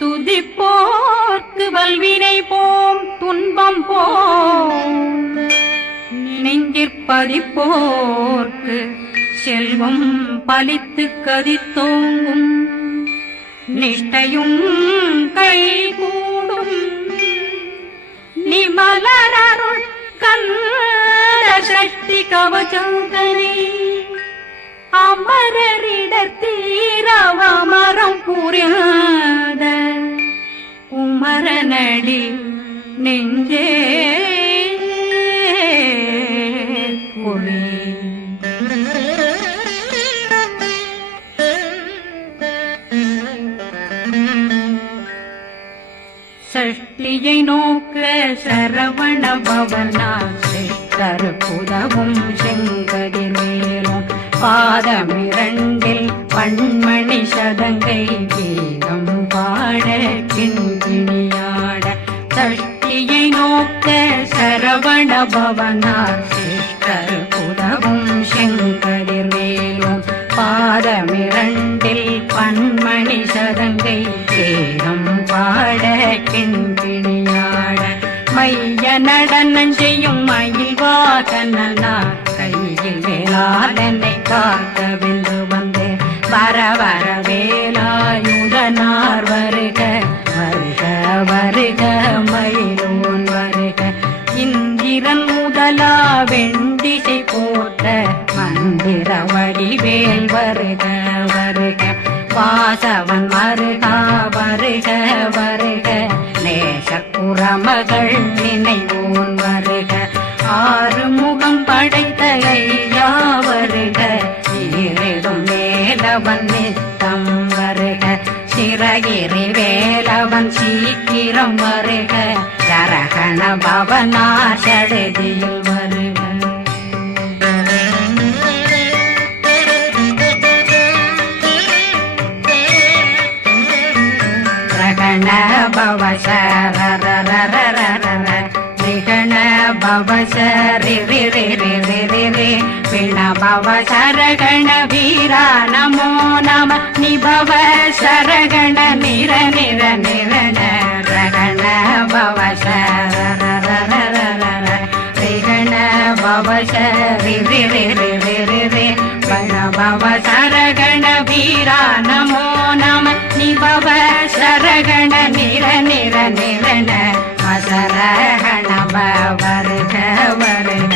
துதிப்போர்க்கு வல்வினை போம் துன்பம் போம் நெஞ்சிற்பதிப்போர்க்கு செல்வம் பலித்து கதித்தோங்கும் நிஷ்டையும் கைகூடும் நிமலரருள் கந்த சக்தி கவசந்தனை அமரரிடத்தீரவமரம் புரியாத குமரனடி நெஞ்சே குழி சஷ்டியை நோக்க சரவண பவனா சிஷ்டர் புதவும் செங்கதிர் மேலும் பாதமிரண்டில் பண்மணி சதங்கை கீதம் பாட கிண்கிணியாட சஷ்டியை நோக்க சரவண பவனா சிஷ்டர் புதவும் செங்கதிர் மேலும் பாதமிரண்டில் பண்மணி சதங்கை கீதம் பாட கிண்கிணியாட மைய நடனம் செய்யும் மயில் வாகனார் கையில் வேளாளனை காக்க வென்று வந்து வர வர வேலாயுதனார் வருக வருக வருக மயிலோன் வருக இந்திரன் முதலா வெண்டிசை போட்ட மந்திர வடிவேல் வருக வருக வாசவன் வருகா வருக வருக நேசக்குறமகள் நினைவோன் வருக ஆறுமுகம் படைத்த ஐயா வருக ஈரிடும் வேலவன் நித்தம் வருக சிறகிரி வேலவன் சீக்கிரம் வருக சரகண பவனா சடதியில் வருக பவ சரண பவ சரி பிண பவ சரகண வீரா நமோ நம நிபவ சரகண நிர நிர நிரண ரகண பவ சரண பவ சரி பண பவ சரகண வீரா நமோ நம நிபவ சரகண நிர நிர நிரண அசரகண வருக வருக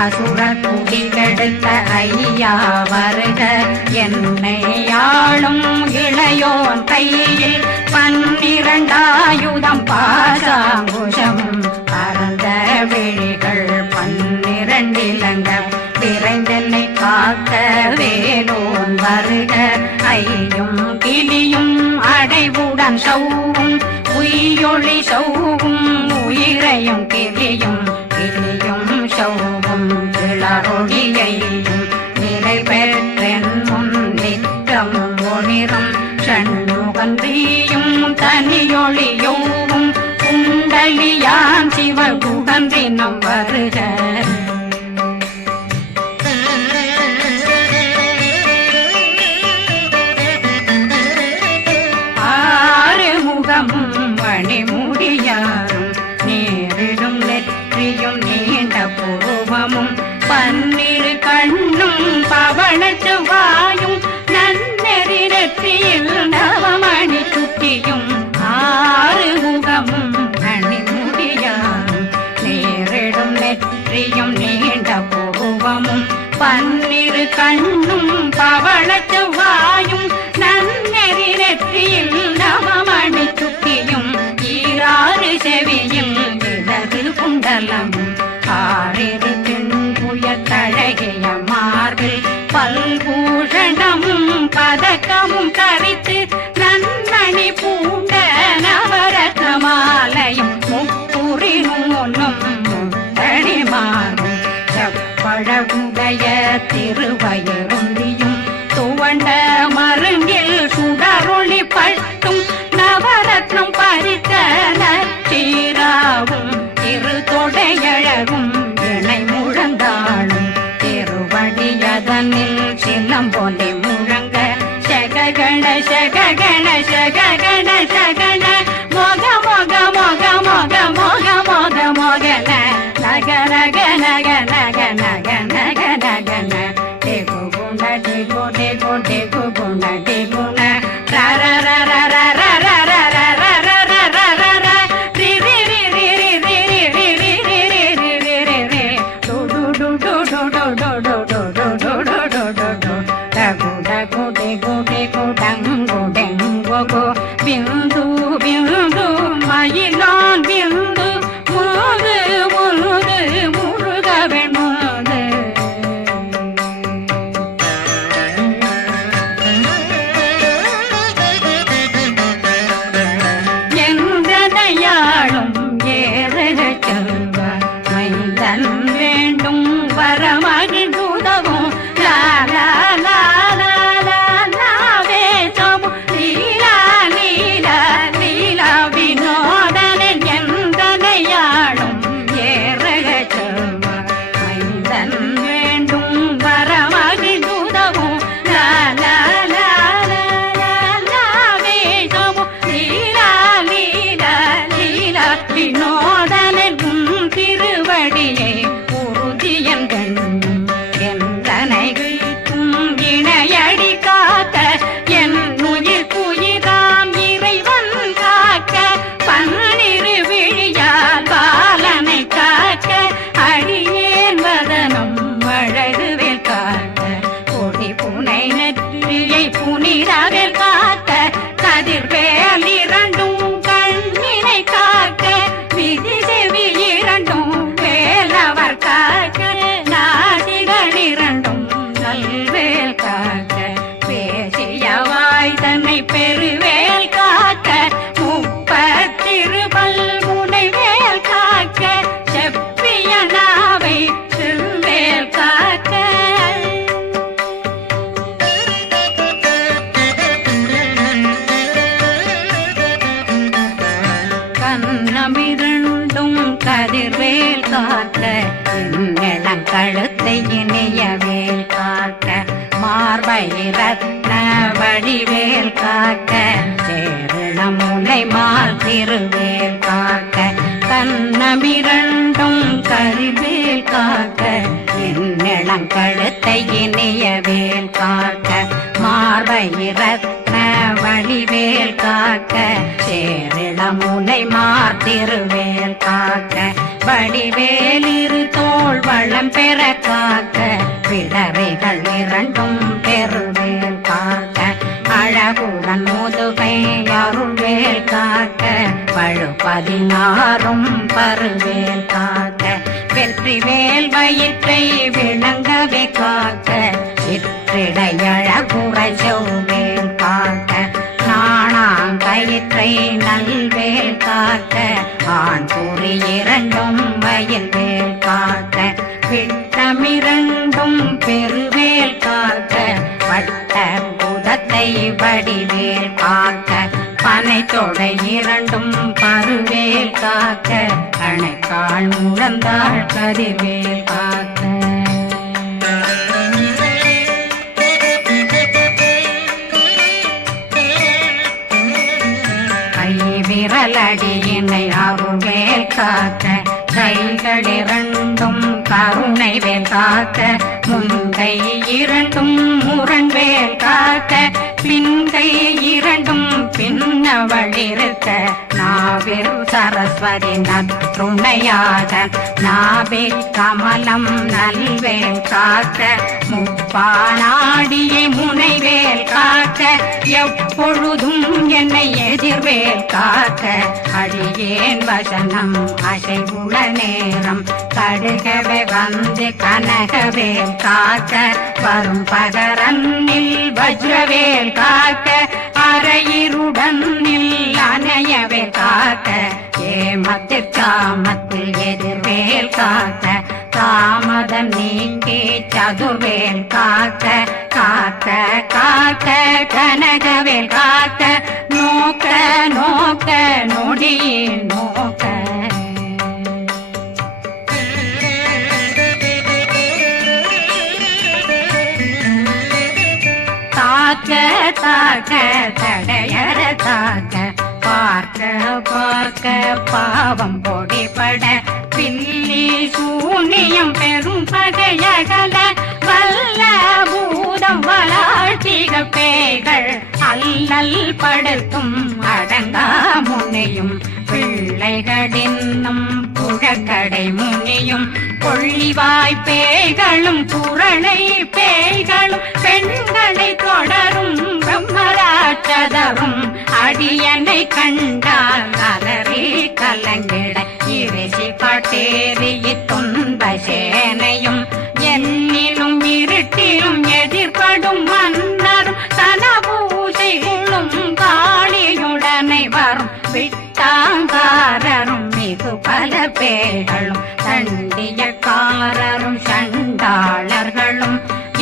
அசுர குடிகெடுத்த ஐயா வருக என்னை ஆளும் இளையோன் கையில் 12 பாசாங்குஷம் பரந்த விழிகள் 12 இலங்க விரைந்தென்னை காக்க வேலோன் வருக ஐயும் கிளியும் அடைவுடன் சௌவும் உயிரொளி சௌவும் உயிரையும் கிளியும் கிளியும் சௌவும் கிளரொளியையும் நிலை பெற்றென் முன் நித்தம் ஒளிரும் ஷண்முகந்தியும் தனியொளியோவும் குண்டலியான் சிவகுகந்தினம் வருக மணிமுடியாரும் நேரிடும் நெற்றியும் நீண்ட பூவமும் 12 கண்ணும் பவள செவ்வாயும் நன்னெறி நெற்றியில் நவமணி சுட்டியும் 6 முகமும் மணிமுடியாரும் நேரிடும் நெற்றியும் நீண்ட பூவமும் 12 கண்ணும் பவள செவ்வாயும் நன்னெறி நெற்றியில் நவமணி சுட்டியும் 6 செவியும் இடது குண்டலம் 6 தின்புய தழகிய மார்பில் பல்பூஷணமும் பதக்கமும் தரித்து நன்மணி பூண்ட நவரத்ன மாலையும் முப்புரி நூலும் முத்தணிமாறும் செப்பழகுடைய திருவயருந்தியும் துவண்ட மருங்கில் சுடரொளி பட்டும் நவரத்னம் பறித்த நச்சீராவும் திருத்தொடையழகும் இணை முழந்தாளும் திருவடியதனில் சிலம்பொலி முழங்க சககண சககண சககண சகண நக நக நக நக நக நக நக ந டேகு குண டேகு டேகு டேகு குண டேகு ந ர ர ர ர ர ர ர ர ர ர ர ர ர ர ர ரி ரி ரி ரி ரி ரி ரி ரி ரி ரி ரி ரி ரி ரி ரி டு டு டு டு டு டு டு டு டு டு டு டு டு டு டு டகு டகு டேகு டேகு டங்கு டெங்கு கு பிந்து பிந்து மயிலான் பிந்து முது முது முருகவன் முது எந்தனையாளும் ஏறக செல்வ மைந்தன் வேண்டும் வரமகிழ்ந்துதவும் லா லா லா லா லா லாவே சமு லீலா லீலா லீலா வினோதனன் எந்தனையாளும் ஏறக செல்வ மைந்தன் வேண்டும் வரமகிழ்ந்துதவும் லா லா லா லா லா லாவே சமு லீலா லீலா லீலா வினோதனன் உன் திருவடியை உறுதியன் கண்ணும் எந்தனைகளுக்கும் இணையடி காக்க என் உயிர் குயிராம் இறைவன் காக்க பன்னிரு விழியால் பாலனை காக்க அடியேன் வதனம் அழகுவேல் காக்க கொடி புனை நெற்றியை புனிதவேல் காக்க கதிர்வேல் இரண்டும் கண்ணினை காக்க விதி செவி இரண்டும் வேலவர் காக்க நாசிகள் இரண்டும் நல்வேல் காக்க பேசிய வாய் தன்னை பெருவேல் காக்க முப்பத்திருபல் முனைவேல் காக்க செப்பிய நாவை செல்வேல் காக்க கண்ணமிரண்டும் கதிர்வேல் காக்க இளம் கழுத்தை இனியவேல் காக்க மார்பை ரத்ன வடிவேல் காக்க சேரணம் முனை மால் திருவேல் காக்க கண்ணமிரண்டும் கரிவேல் காக்க இளம் கழுத்தை இனியவேல் காக்க மார்பை ரத்ன வடிவேல் காக்க சேரிளம் முனை மார்த்திருவேல் காக்க வடிவேல் இரு தோள் வளம் பெற காக்க பிடரைகள் இரண்டும் பெருவேல் காக்க அழகுடன் முதுகை அருள்வேல் காக்க பழு 16 பருவேல் காக்க வெற்றி வேல் வயிற்றை விளங்கவே காக்க சிற்றிடையழகுறை செவ்வேல் காக்க நாணாங்கயிற்றை நல்வேல் காக்க ஆண் குறி இரண்டும் வயல்வேல் காக்க விட்டமிரண்டும் பெருவேல் காக்க வட்ட புதத்தை வடிவேல் காக்க பனை தொடை இரண்டும் பருவேல் காக்க அணைக்கால் முழந்தாள் கதிர்வேல் காக்க விரலடியினை அருள்வேல் காக்க கைகள் இரண்டும் கருணை வேல் காக்க முன்கை இரண்டும் முரண்வேல் காக்க பின்கை இரண்டும் பின்னவளிருக்க நாவில் சரஸ்வதி நற்றுணையாக நாவில் கமலம் நல்வேல் காக்க முப்பானாடியை முனைவேல் காக்க எப்பொழுதும் என்னை எதிர்வேல் காக்க அடியேன் வசனம் அசைவுள்ள நேரம் கடுகவே வந்து கனகவேல் காக்க வரும் பகரன்னில் வஜ்ரவேல் காக்க அரையிருடன் அணையவேல் காக்க ஏமத்தில் காமத்தில் எதிர்வேல் காக்க தாமதம் நீக்கி சதுர்வேல் காக்க காக்க காக்க கனகவேல் காக்க நோக்க நோக்க நொடியில் நோக்க தாக்க தாக்க தடையற தாக்க பார்க்க பார்க்க பாவம் பொடிபட பில்லி சூனியம் பெரும் பகையகல வல்ல பூதம் வளாட்டிக பேய்கள் அல்லல் படுத்தும் அடங்கா முனையும் பிள்ளைகளின்னும் புழக்கடை முனியும் கொள்ளிவாய் பேய்களும் குரளை பேய்களும் பெண்களை தொடரும் பிரம்மராட்சதரும் அடியனை கண்டால் அலறி கலங்கிட இறைசி பாட்டேறிய துன்ப சேனையும் என்னிலும் இருட்டிலும் எதிர்படும் மன்னரும் தனபூசைகளும் காளியுடனை வரும் விட்டாங்காரரும் மிகு பல பேர்களும் தண்டியக்காரரும் சண்டாளர்களும்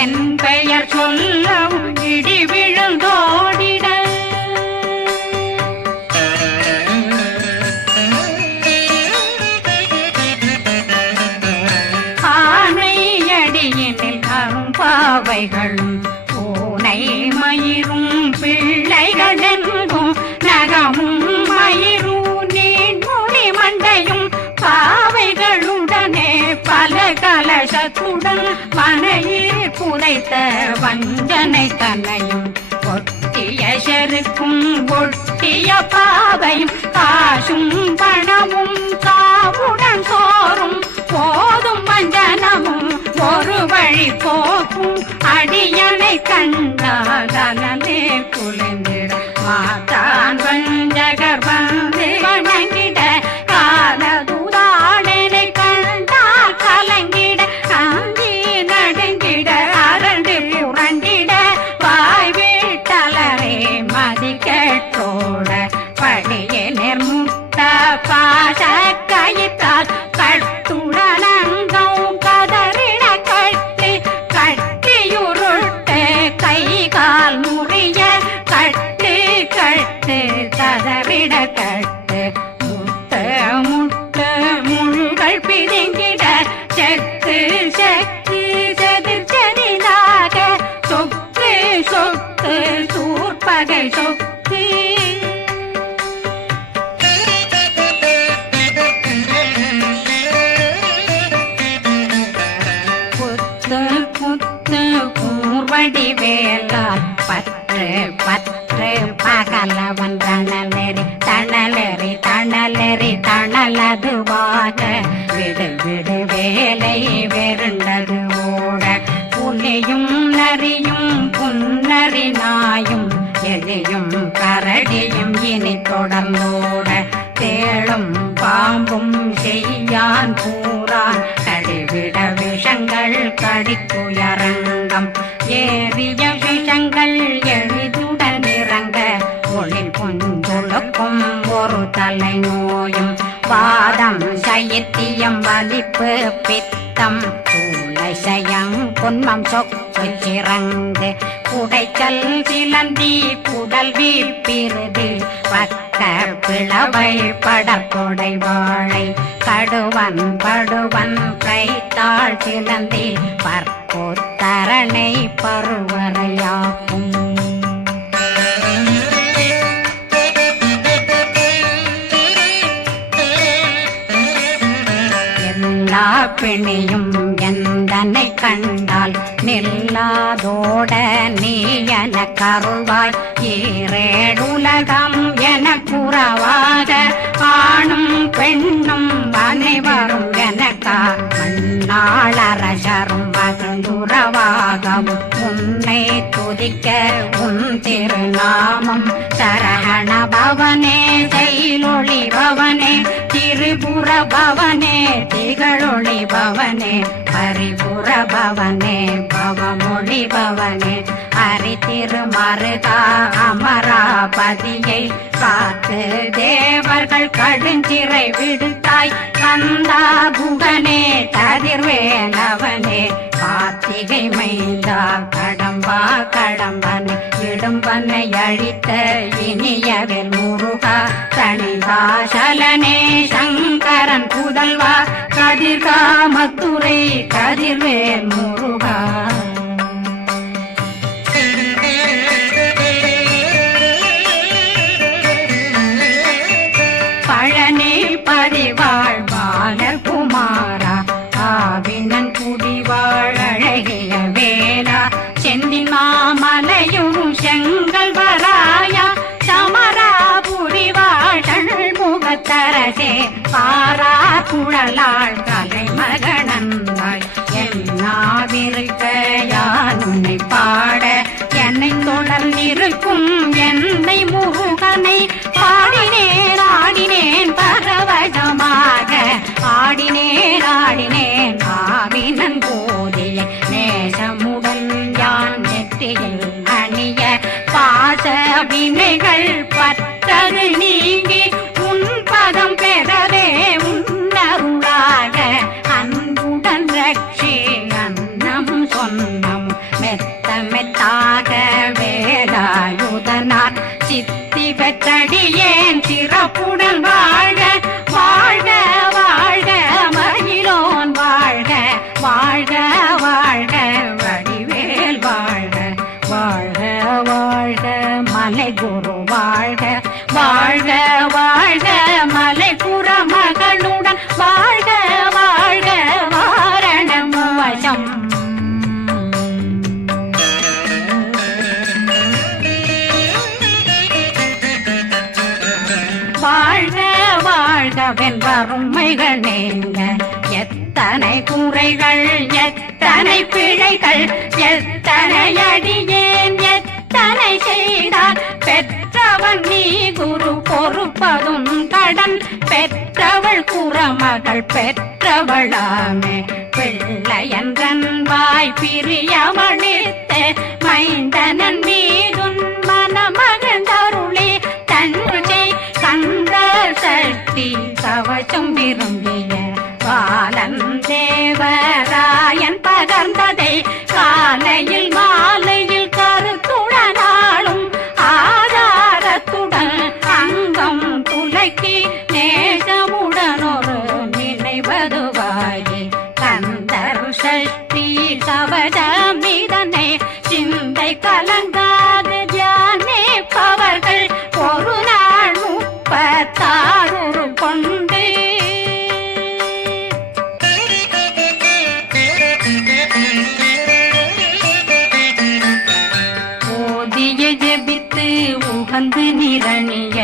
என் பெயர் சொல்லவும் இடி விழுந்தோடிட ஆனையடியினில் அரும்பாவைகளும் பூனை மயிரும் பிள்ளைகளெங்கும் நகமும் மயிரும் நீண்முடி மண்டையும் பாவைகளுடனே பல கலசத்துடன் மனையில் புதைத்த வஞ்சனை தன்னையும் ஒட்டிய செருக்கும் ஒட்டிய பாவையும் காசும் பணமும் காவுடன் சோறும் போதும் வஞ்சனமும் ஒரு வழி போக்கும் அடியனை கண்டாலே குளிந்திட மாதான் வஞ்சகர் வந்து வணங்கிட காலதுதாடனை கண்டால் கலங்கிட காந்தி நடுங்கிட அரண்டு புரண்டிட வாய் வீட்டலரே மதி கேட்டோட படியே நிர்முட்ட பாச கயிற்றால் கட்டுடனங்கும் கதறிட கட்டி கட்டியுருட்டு கை கால் முறிய கட்டு கட்டு கதறிட கட்டு முட்ட முட்ட முள்கள் பிதுங்கிட செக்கு செக்கு செதிர் செதிலாக சொக்கு சொக்கு சூர்பகை சொக்கு புத்து புத்து கூர்வடி வேலால் பற்று பற்று பகலவன் தணலெறி தணலெறி தணலெறி தணலதுவாக விடு விடு வேலை வெருண்டது ஓட புலியும் நரியும் புன்னரி நாயும் எலியும் கரடியும் இனி தொடர்ந்தோட தேளும் பாம்பும் செய்யான் கூறான் கடிவிட விஷங்கள் கடித்துயரங்கம் ஏறிய விஷங்கள் எளிதுடன் இறங்க ஒளில் புஞ்சொழுக்கும் ஒரு தலை நோயும் வாதம் சைத்தியம் வலிப்பு பித்தம் சயம் பொன்மம் சொக்கு சிறங்கு குடைச்சல் சிலந்தி குடல் வீப்பிருது பக்க பிளவை படற்கொடை வாழை கடுவன் படுவன் கைத்தாள் சிலந்தி பற்போத்தரணை பருவரையாக்கும் எல்லா பிணியும் எந்தனை கண்டால் நில்லாதோட நீ என கருள்வாய் ஈரேடுலகம் என குறவாக ஆணும் பெண்ணும் அனைவரும் எனக்கா மண்ணாளரசரும் மகிழ்ந்துறவாகவும் உன்னை துதிக்க உன் திருநாமம் சரகண பவனே செயலொளி பவனே திரிபுர பவனே திகழொளி பவனே பரிபுர பவனே பவமொழி பவனே அரி திருமருகா அமராபதியை காத்து தேவர்கள் கடுஞ்சிறை விடுத்தாய் கந்தா குகனே கதிர்வேலவனே கார்த்திகை மைந்தா கடம்பா கடம்பனை இடும்பனை அழித்த இனியவில் முருகா தனிதாசலனே சங்கரன் புதல்வா கதிர்காமத்துறை கதிர்வேல் முருகா மலையும் செங்கல் வராயா சமராபுரி வாழல் முகத்தரசே பாரா குழலாள் கலை மகனந்தாய் என்னாவிருக்க யான் உன்னை பாட என்னை தொடர்ந்திருக்கும் என்னை முருகனை பாடினேன் ஆடினேன் பரவசமாக ஆடினேன் ஆடினேன் ஆவினன் போதிய நேசமுடன் யான் நெற்றியில் அணிய பாச வினைகள் பற்றது நீங்கி உன் பதம் பெறவே உன்னருளாக அன்புடன் ரட்சி அன்னம் சொன்னம் மெத்த மெத்தாக வேலாயுதனார் சித்தி பெற்றடியேன் சிறப்புடன் வாழ்க வாழ்க வாழ்க மகிழோன் வாழ்க வாழ்க வாழ்க வடிவேல் வாழ்க வாழ்க வாழ்க மலை குரு வாழ்க வாழ்க வாழ்க மலை புற மகளுடன் வாழ்க வாழ்க வாரணம் வசம் வாழ்க வாழ்க வென்றருமைகள் நீங்க எத்தனை குறைகள் எத்தனை பிழைகள் எத்தனை அடியேன் எத்தனை செய்தார் பெற்றவன் நீ குரு பொறுப்பதும் கடன் பெற்றவள் குறமகள் பெற்றவளாமே பிள்ளையன்றன் வாய் பிரியமளித்த மைந்தனன் மீதுன் மனமகந்தருளே தன்னை கந்த சக்தி கவசம் விரும்பிய பாலன் தேவராயன் பகர்ந்ததை காலையில் மாலையில் கருத்துடனாலும் ஆதாரத்துடன் அங்கம் துலக்கி நேசமுடன் ஒரு நினைவதுவாகி கந்தர் சக்தி கவசம் இதனை சிந்தை கலங்காது தியானிப்பவர்கள் ஒரு நாள் 36 கொண்டு ஓதிய ஜெபித்து உகந்து நிரணிய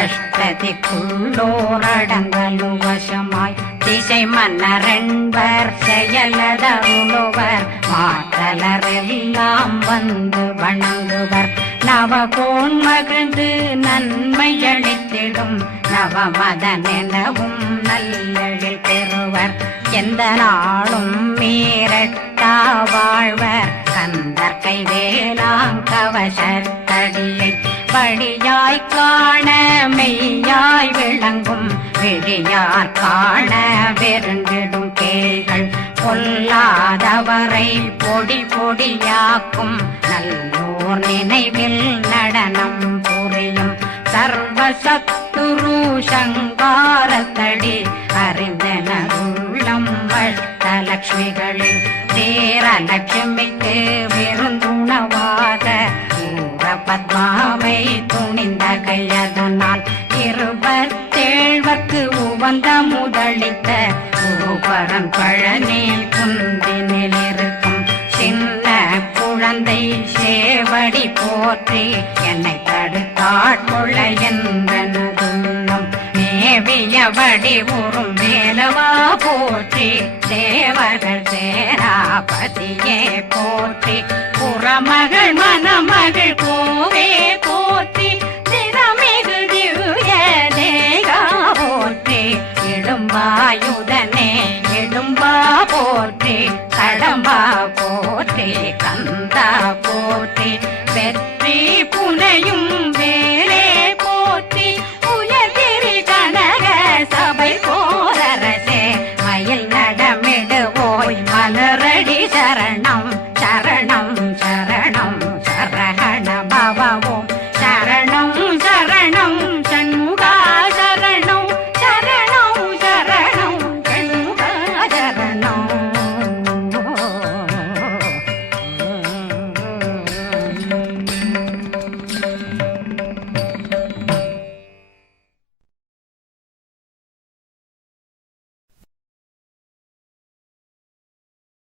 அஷ்டதிக்குள்ளோரடங்கலும் வசமாய் திசை மன்னரென்பர் செயலதருளுவர் மாற்றலரெல்லாம் வந்து வணங்குவர் நவகோன் மகிழ்ந்து நன்மை அளித்திடும் நவமதனெனவும் நல்லெழில் பெறுவர் எந்த நாளும் மீறட்டா வாழ்வர் கந்தர் கைவேலாங்கவசத்தடியை படியாய் காண மெய்யாய் விளங்கும் விழியார் காண வெருண்டிடும் கேள்கள் பொல்லாதவரை பொடி பொடியாக்கும் நல்லோர் நினைவில் நடனம் புரியும் சர்வசத்துரு சங்காரத்தடி அறிந்தனருள்ளம் வட்டலட்சுமிகளில் தேரலட்சுமிக்கு விருந்துணவாக ஊர பத்மாவை துணிந்த கையதனால் 27 உவந்த முதலித்த ஊபரன் பழனி குந்தினில் இருக்கும் சின்ன குழந்தை சேவடி போற்றி என்னை தடுத்தாட்கொள்ள என்றனதுள்ளம் மேவியபடி உறும் வேலவா போற்றி தேவர்கள் சேராபதியே போற்றி புறமகள் மணமகள் கோவே போற்றி திறமிகு திவ்ய தேகா போற்றி இடும்பாயுதனே இடும்பா போற்றி கடம்பா போற்றி கந்தா போற்றி வெற்றி புனையும் வேலே போற்றி உயர்திரி கனக சபை போரரசே மயில் நடமிடுவோய் மலரடி சரணம் சரணம் சரணம் சரகண பவ